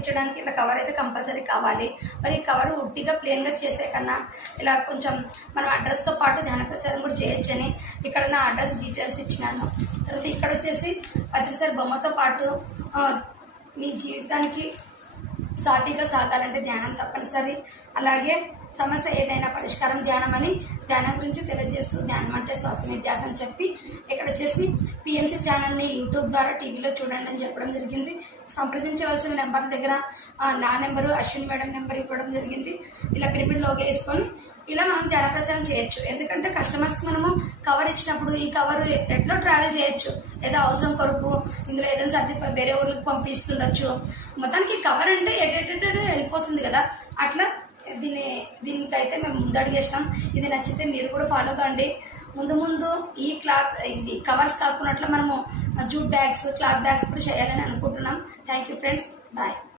అతికించడానికి ఇలా కవర్ అయితే కంపల్సరీ కావాలి. మరి ఈ కవర్ ఉట్టిగా ప్లెయిన్గా చేసే కన్నా ఇలా కొంచెం మనం అడ్రస్తో పాటు ధ్యాన ప్రచారం కూడా చేయొచ్చని ఇక్కడ నా అడ్రస్ డీటెయిల్స్ ఇచ్చినాను. తర్వాత ఇక్కడ వచ్చేసి ప్రతిసారి బొమ్మతో పాటు మీ జీవితానికి సాఫీగా సాగాలంటే ధ్యానం తప్పనిసరి. అలాగే సమస్య ఏదైనా పరిష్కారం ధ్యానం అని ధ్యానం గురించి తెలియజేస్తూ ధ్యానం అంటే శ్వాస ధ్యాస అని చెప్పి ఇక్కడ వచ్చేసి పిఎంసి ఛానల్ని యూట్యూబ్ ద్వారా టీవీలో చూడండి అని చెప్పడం జరిగింది. సంప్రదించవలసిన నెంబర్ దగ్గర నా నెంబరు అశ్విన్ మేడం నెంబర్ ఇవ్వడం జరిగింది. ఇలా పిరమిడ్ లోగో వేసుకొని ఇలా మనం ధ్యాన ప్రచారం చేయొచ్చు. ఎందుకంటే కస్టమర్స్కి మనము కవర్ ఇచ్చినప్పుడు ఈ కవర్ ఎట్లా ట్రావెల్ చేయొచ్చు, ఏదో అవసరం కొరకు ఇందులో ఏదైనా సర్ది వేరే ఊళ్ళకి పంపిస్తుండొచ్చు. మొత్తానికి కవర్ అంటే ఎటు వెళ్ళిపోతుంది కదా, అట్లా దీనికైతే మేము ముందడుగేసినాం. ఇది నచ్చితే మీరు కూడా ఫాలో కండి. ముందు ఈ క్లాత్ ఇది కవర్స్ కాకున్నట్లు మనము జూట్ బ్యాగ్స్ క్లాత్ బ్యాగ్స్ కూడా చేయాలని అనుకుంటున్నాం. Thank you friends, bye.